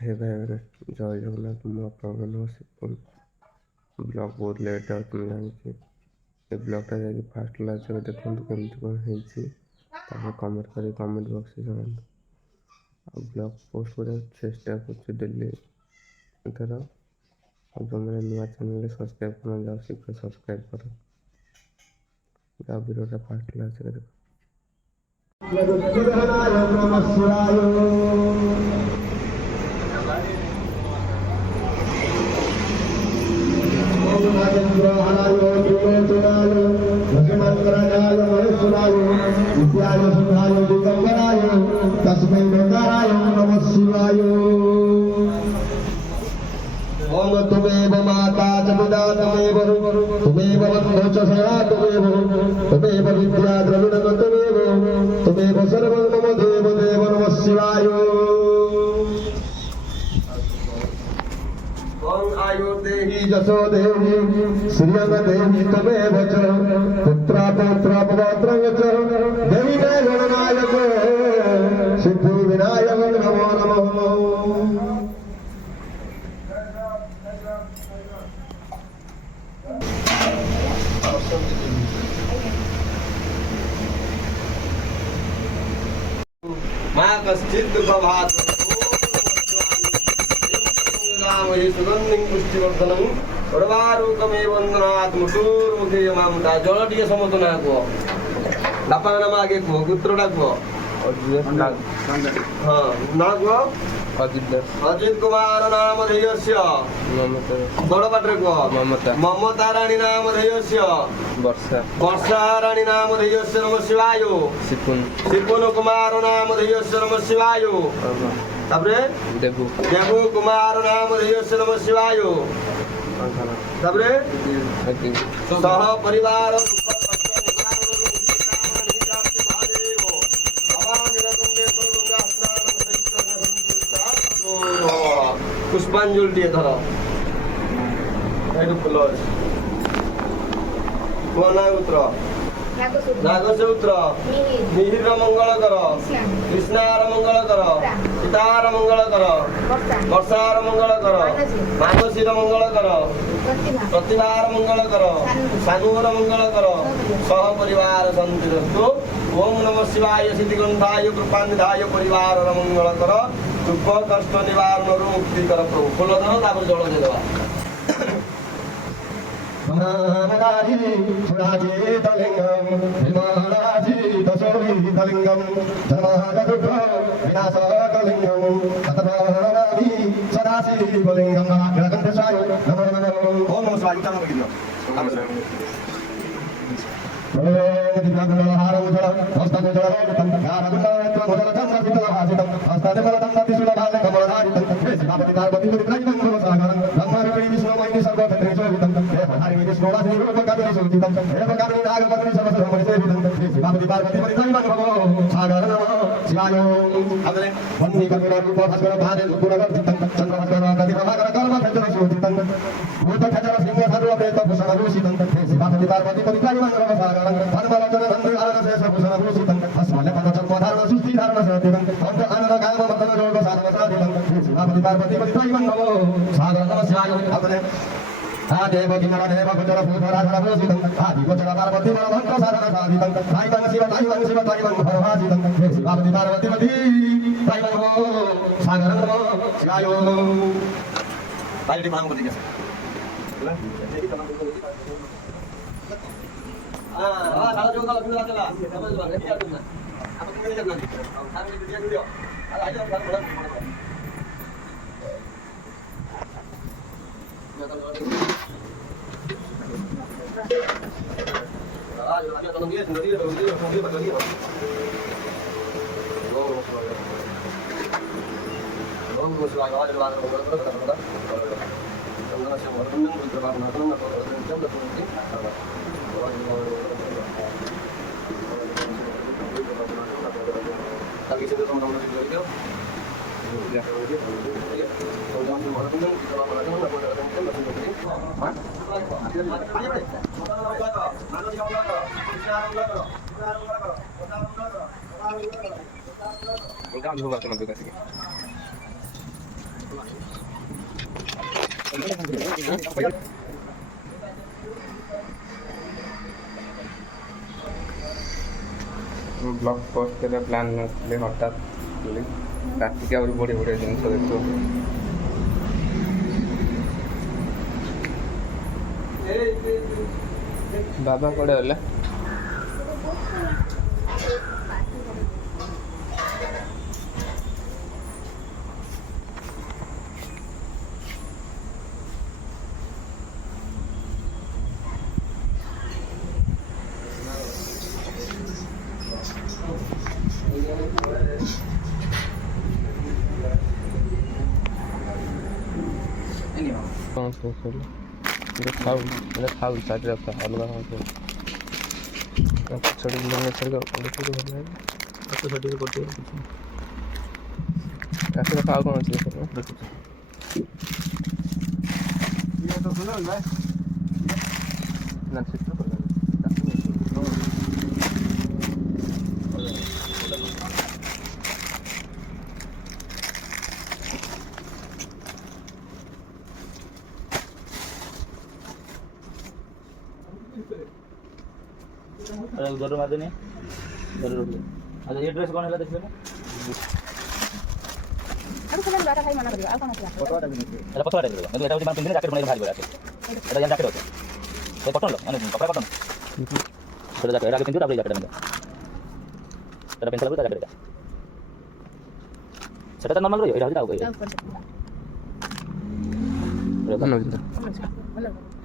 हे भाई जय जगन्नाथ ମୁଁ ଆପଣଙ୍କ ନୂଆ ସିପୁନ ବ୍ଲଗ୍ ବହୁତ ଲେଟ୍ ଆଉ ଜାଣିଛି ଏ ବ୍ଲଗ୍ଟା ଯାଇକି ଫାର୍ଷ୍ଟ ଲାଷ୍ଟ ଦେଖନ୍ତୁ କେମିତି କ'ଣ ହେଇଛି ତାପରେ କମେଣ୍ଟ କରି କମେଣ୍ଟ ବକ୍ସରେ ଜଣାନ୍ତୁ ଆଉ ବ୍ଲଗ୍ ପୋଷ୍ଟ କରିବାକୁ ଚେଷ୍ଟା କରୁଛି ଡେଲି ଏଥର ଆଉ ଯେଉଁମାନେ ନୂଆ ଚ୍ୟାନେଲରେ ସବସ୍କ୍ରାଇବ୍ କରନ୍ତୁ ଯାଉ ଶୀଘ୍ର ସବସ୍କ୍ରାଇବ୍ କର ଯାଉ ଭିଡ଼ିଓଟା ଫାର୍ଷ୍ଟ ଲାଷ୍ଟ ଦେଖ ओम तुमेव माता च पिता तमेव तुमेव बन्धु च सखा तमेव तुमेव विद्या द्रविणं तुमेव सर्वं मम देव देव नमः शिवाय ओम आयु देहि जसो देहि श्रियं देहि तमेव च पुत्रा पौत्रा पौत्रं च देहि मे गणनायक सिद्धि विनायक नमो नमः माँ कश्चित् दुःखभात् सुगन्धिं पुष्टिवर्धनं उर्वारुकमेव वन्दनात् मुटुर्मुखे मामता जल टिके समस्त ना कुह बापा नाम आगे कुह पुत्रटा कुह हाँ ना कुह अजित कुमार नाम धेयस्य बड़ पाटे कुह ममता रानी नाम धेयस्य वर्षा रानी नाम धेयस्य नमः शिवाय सिपुन कुमार नाम धेयस्य नमः शिवाय तापरे देवु कुमार नाम धेयस्य नमः शिवाय तापरे सह परिवार पुष्पांजलि दिए धर नागसूत्र नागसूत्र मिहिर मंगल कर कृष्णार मंगल कर सीतार मंगल कर वर्षार मंगल कर मानसीर मंगल कर प्रतिभार मंगल कर सानुर मंगल कर सह परिवार शांतिरस्तु ओम नमः शिवाय सिद्धिगंधाय कृपानिधाय परिवार मंगल कर दुख कष्ट निवारण मुक्ति कर प्रभु फूल धर तापर जल देवा महाराजी सुराजितलिंगम विमानाजितसोहितलिंगम धर्मागदुःख विनाशकलिंगम ततप्राणामि सदाशिवलिंगम नागकण्ठसाय नमो नमः ओम नमः शिवाय उच्चारण करियो देव किमर देव कुचर भूधरा धर भूषितं आदि गोचर पार्वती वर मंत्र साधन साधितं ताइवं शिव ताइवं भरवासितं हे शिव पार्वती पार्वती ताइवं हो सागर नमो शिवायो ताइटी भांग बोली कैसे हां सारा जो काला फिर चला समझ लो क्या तुमने अब तुम नहीं जगना सारे वीडियो आज आज बड़ा ବ୍ଲଗ୍ ପୋଷ୍ଟ କରିବା ପ୍ଲାନ୍ ନଥିଲେ ହଠାତ୍ ରାତିକି ଆହୁରି ବଢ଼ିଆ ବଢ଼ିଆ ଜିନିଷ ଦେଖିବ। ବାବା କୁଆଡ଼େ ଗଲେ? କ'ଣ ସବୁ ଖାଉ ଖାଉ ସାଇଡ଼୍ରେ ଅଲଗା ଛାଡ଼ିକି ଛାଡ଼ିକି ଭଲ ଲାଗେ ଛାଡ଼ିକି କରିଦିଅ କିଛି ରାତିରେ ଖାଉ କ'ଣ ଅଛି ନା ଶୀତ घर मारदेने घर रोड अच्छा ये ड्रेस कौन है देखिए ना अरे चलो बाटा भाई मना करियो आ कोन है फोटो टाइप एला पतला टाइप मैं एटा मान पिंदिने जैकेट बनै भारी बड़ा एटा या जैकेट होते ए कॉटन लो माने कपड़ा कॉटन छोटा जैकेट आगे पिंदु तापर जैकेट में एटा पेंसिल लगो जैकेट सेटा तो नॉर्मल रहियो एटा होता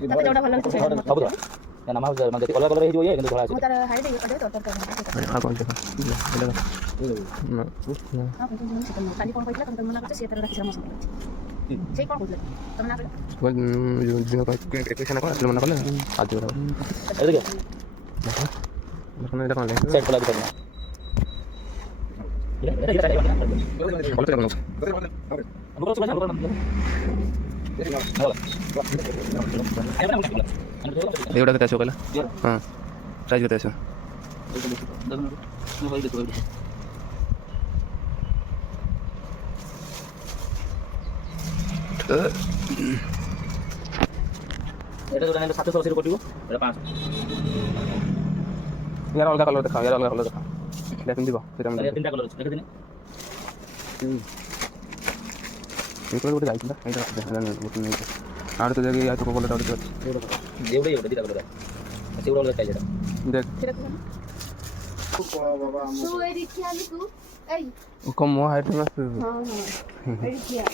तते जोडा भलो छै सब तो या नाम हाउस मतलब अलग कलर हे जो ये किंतु धोला मु तार हाइट दे कर तो आ कौन देखा ना हां खाली कोन कहला तुम मना करछ से तार राखि समस्या छै कोन कहला तुम ना वो जो दिन का क्वेश्चन को असल मन कले आज जो ए देखिए देखो ना कौन ले सेट पला दिखा ये एटा ये बोलते कौन हमको सुना हमको एवढा किती अशोक हां प्राइस किती अशोक এটা তো জানেন 780 এর কটিবো এটা 500 यार अलग कलर दिखाओ यार अलग कलर दिखाओ लेकिन दिखाओ फिर हम আরে তিনটা কালার আছে দেখে দিন एक और जाइए ना इधर देखना नहीं वो नहीं आड़ तो जगह या तो बोले तो దేవుడే ఎవడ దిగా కలర్ దేవుడు వాళ్ళ కాయ देख तू ए रिखिया तू ए कम वो हाइट में हां हां ए रिखिया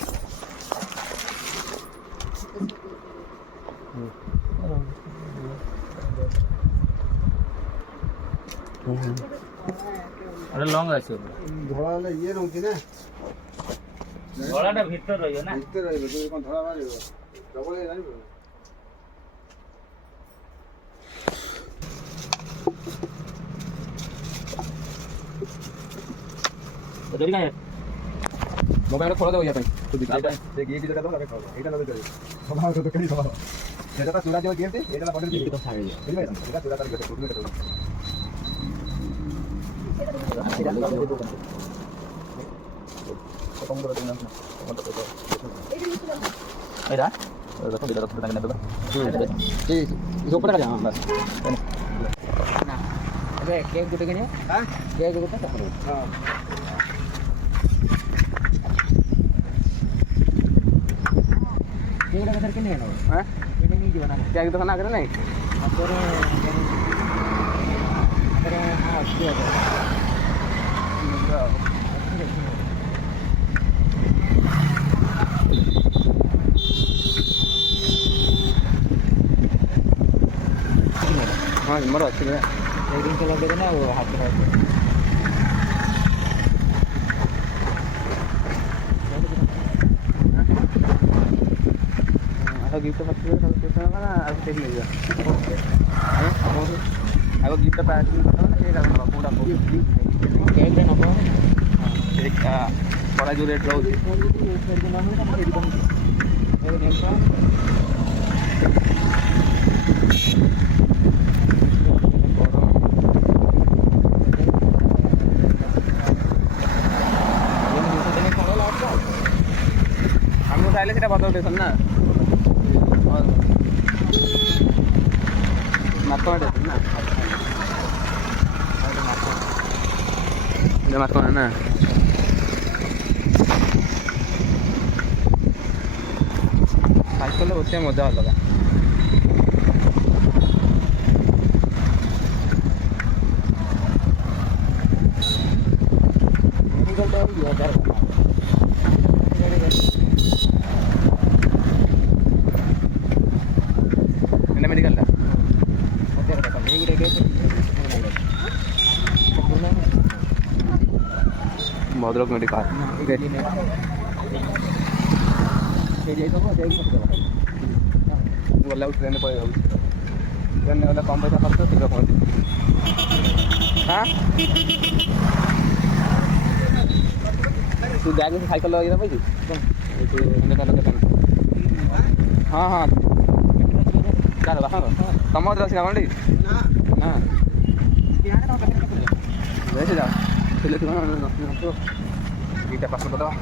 আরে লং আছে ধরালে ইয়ে রହୁଛି না গলাটা ভিতর রইও না ভিতরে রইবে তুমি কোন ধরা মারিব ডবল এ জানিব ধরি কায় मोबाइल खोला दो या भाई तो दिखा ସେ ଗିଫ୍ଟ ଯୋଟା ଦବା ଖାଅ ଏଇଟା ନବେ କରି ସଭା ତ କେହି ସଭା ସେଟା ତ ଚୁରା ଯୋ ଗିଫ୍ଟ ଏଇଟା ନା ବଡ ଗିଫ୍ଟ ତ ଖାଇ ବୁଝିଲେ ଏଇଟା ଚୁରା ତାର ଗିଫ୍ଟ କୋଠୁ କେତେ এরা দেখো এটা তো টাকা নেবে ठीक जो ऊपर का हां बस না আরে কেক গুটে কিনে হ্যাঁ কেক গুটে হ্যাঁ কেকটা কত কিনে নাও हां কিনে নিয়ে যাও না क्या तो खाना करे नहीं তারপরে তারপরে হ্যাঁ ঠিক আছে हां मरो अच्छे है एक दिन चला देना वो हाथ में आगे गिफ्ट पास कर तो ना आगे देख लीजिए आगे गिफ्ट पास कर ना ये रहा पूरा केक रे नबो एक बड़ा जो रेट रहो हम उठाइले सेटा बदल देसन ना ମାଛ ନା ମାଛ ନା ସାଇକେଲରେ ବସିବା ମଜା ଅଲଗା। ମେଡ଼ିକାଲଟା ଭଦ୍ରକ ମେଡ଼ିକାଲ ଗଲା ଟ୍ରେନରେ ପଳେଇ ଯାଉଛି ଟ୍ରେନରେ ଗଲେ କମ୍ ପଇସା ଖର୍ଚ୍ଚ ଶୀଘ୍ର ପହଞ୍ଚିବ। ହଁ ତୁ ବ୍ୟାଗ୍ ସାଇକେଲ ଲଗେଇଲା ପାଇଛୁ? ହଁ ହଁ ଚାଲ ବାହା ତମ ଅଛି ନା କଣଟି? ହଁ ବେଶୀ ଯାଅ ଦୁଇଟା ପାସପୋର୍ଟ ଦେବା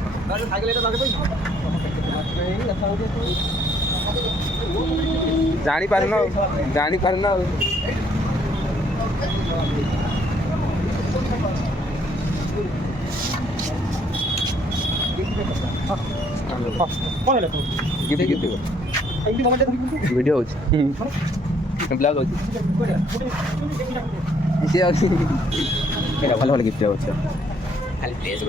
ଜାଣିପାରୁନ ଆଉ ଜାଣିପାରୁନ ଆଉ ଭିଡ଼ିଓ ହେଉଛି ବ୍ଲଗ୍ ହେଉଛି ସିଏ ଅଛି ଭଲ ଭଲ ଗିଫ୍ଟ ଅଛି ଖାଲି ଡ୍ରେସ୍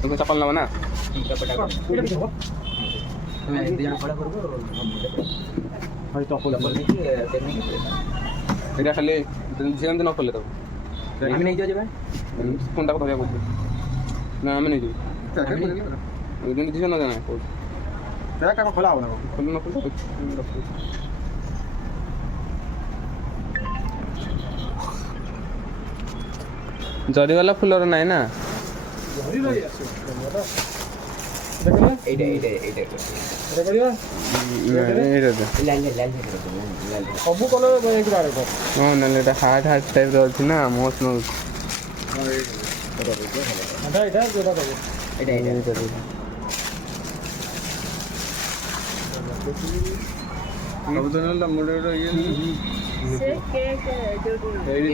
तुमको चप्पल नबना এটা খালি যেমন ন করলে তবে আমি নেই যাবে কোনটা কথা বলছি না আমি নেই যাবি দিছ না জানা খোলা হবো না খোলা না খোলা জরিওয়ালা ফুলর নাই না ସବୁ କଲର ହଁ ନହେଲେ ଏଇଟା ହାର୍ଟ ହାର୍ଟ ଟାଇପ୍ର ଅଛି ନା ମସ୍ତ ନଉଛି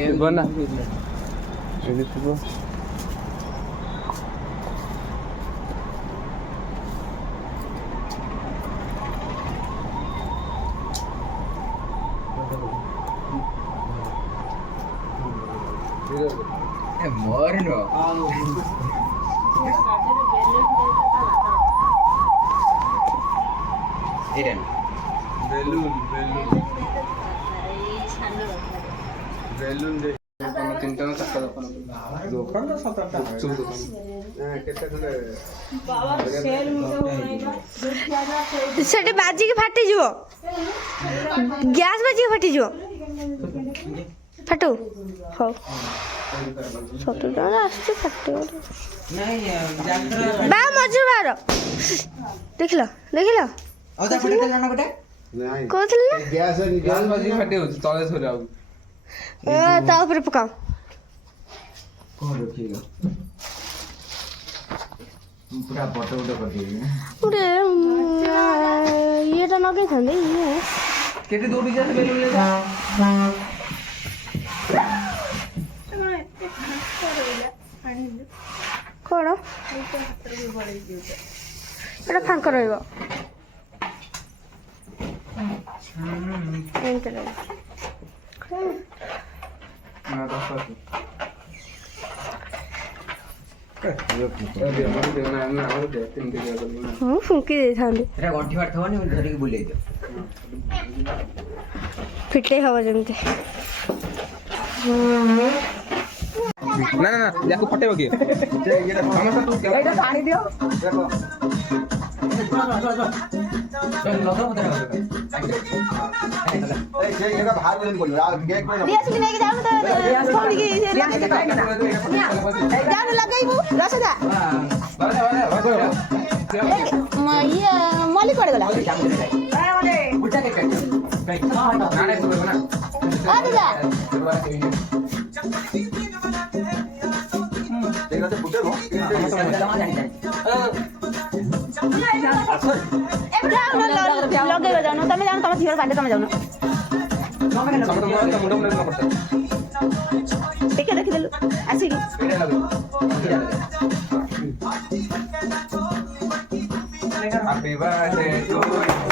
ଥିବ ନା ଏଇଠି ଥିବ Morno. Eden. বেলুন দে তিনটা না চারটা দোকান তো সাত আটটা দোকান হ্যাঁ কেতে খন্ডে সেটা বাজিକି ଫାଟିଯିବ ଗ୍ୟାସ୍ ବାଜିକି ଫାଟିଯିବ ଫାଟୁ ହଉ 70 ଟଙ୍କା ଆସୁଛି ଫାଟିବ ବା ମଝିରେ ବାହାର ଦେଖିଲ କହୁଥିଲି ନା ଗ୍ୟାସ୍ ବାଜିକି ଫାଟି ଯାଉଛି ତଳେ ଥରେ ଆଉ ତା ଉପରେ ପକାଅ पूरा फोटो उठो कर देगी ଗୋଟେ ଇଏଟା ଲଗେଇଥାନ୍ତି ଇଏ କେତେ ଦୌଡ଼ି ଯାচ্ছে ବେଲୁନ লে କ'ଣ ଏଟା ଫାଙ୍କ ରହିବ ଏମିତି ରହିବ ନା ଦଶ ଅଛି ମୁଁ ଫୁଙ୍କି ଦେଇଥାନ୍ତି ଏଟା ଗଣ୍ଠି ବାଟ ଥବନି ଧରିକି ବୁଲେଇ ଦିଅ ଫିଟେଇ ହବ ଯେମିତି ନା ନା ନା ୟାକୁ ଫଟେଇବ କିଏ ଏଇଟା ପାଣି ଦିଅ ଲଗେଇବୁ ରସଦା ଇଏ ମଲି କୁଆଡ଼େ ଗଲା ସେ ଫୁଟେଇବ ଲଗେଇବା ଯାଉନ ତମେ ଯାଉନ ତମ ଝିଅର ବାର୍ଥଡେ ତମେ ଯାଉନ ମୁଣ୍ଡ ମୁଣ୍ଡ ନ ପଡେ ଟିକେ ଦେଖିଦେଲୁ ଆସିକି Happy birthday to you.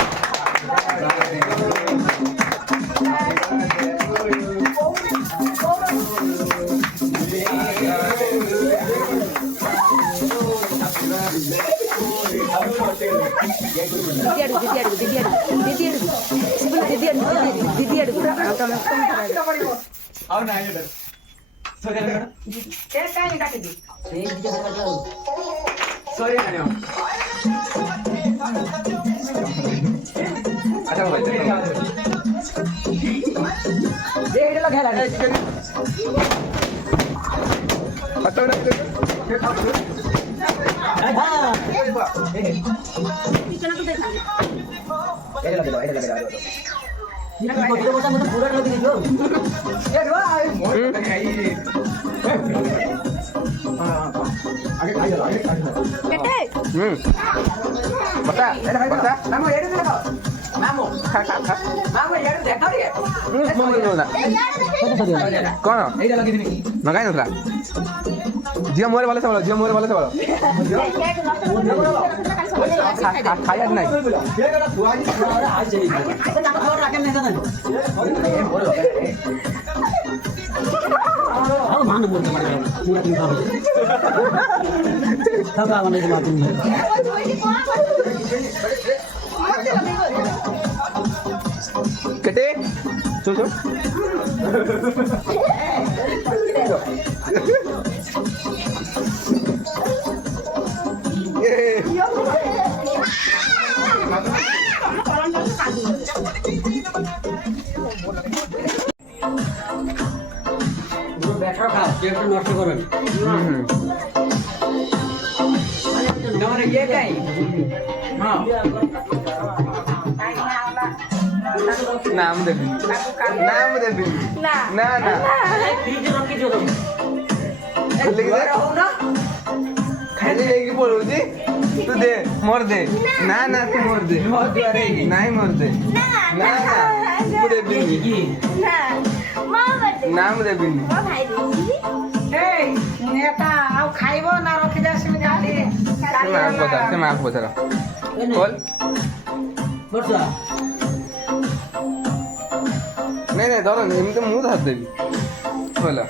कौन लगाई नथला झियो मोरे वाले से बोलो झियो मोरे वाले से बोलो खाया नहीं कटे चल चल बैठो खा केक नष्ट करें नमरे ये काई हां नाम दे ना ना ना फ्रिज रखी दो लेके दे हो ना खाली लेके बोलो जी तू दे मोर दे ना ना तू मोर दे नहीं मोर दे ना ना तू दे बिनी नाम दे बिनी ए नेता आउ खाइबो ना रखी दे से जाली से मार्क बता बोल बरसा नहीं नहीं धरो एमती तो मुँह धर देवी बोला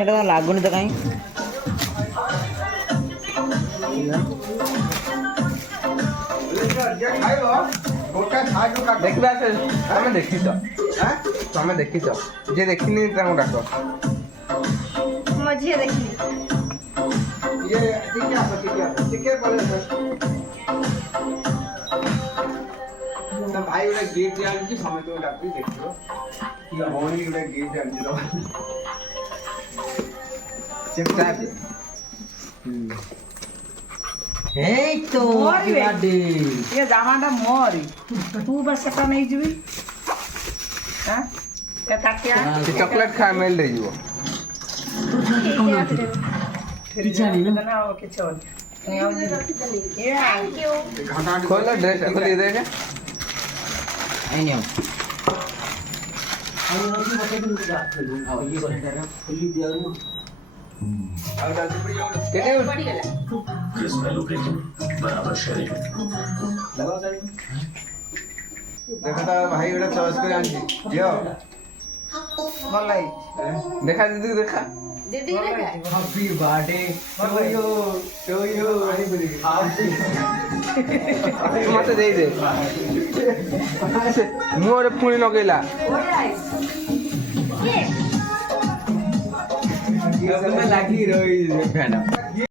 এটা লাগুনি তো কাই देखिबा से तमे देखिछ हां तमे देखिछ जे देखिनी ताको डाको मझिए देखी ये ठीक है बोले सर ना भाई उडा गेट जान जी समय तो डाकी देखियो या होनी उडा गेट जान जी चेक चाहे এই তো বার্থডে ये জামাটা মরি तू बस सेटा नहीं जीवी हां के ताकिया चॉकलेट खा मेल दे जीवो किछानी ना ना ओ के चल नहीं आओ जी थैंक यू खोल ड्रेस खोल दे के आई नहीं আমি রকি বসে দিন যা আও এই করে এটা খুলি দিয়া না देखा भाई गोटे चॉइस कर आनी झियो भल लाई देखा दीदी को देखा दीदी देखा हैप्पी बर्थडे टू यू मत दे दे मुहर पुणी लगेला लगी रही फैन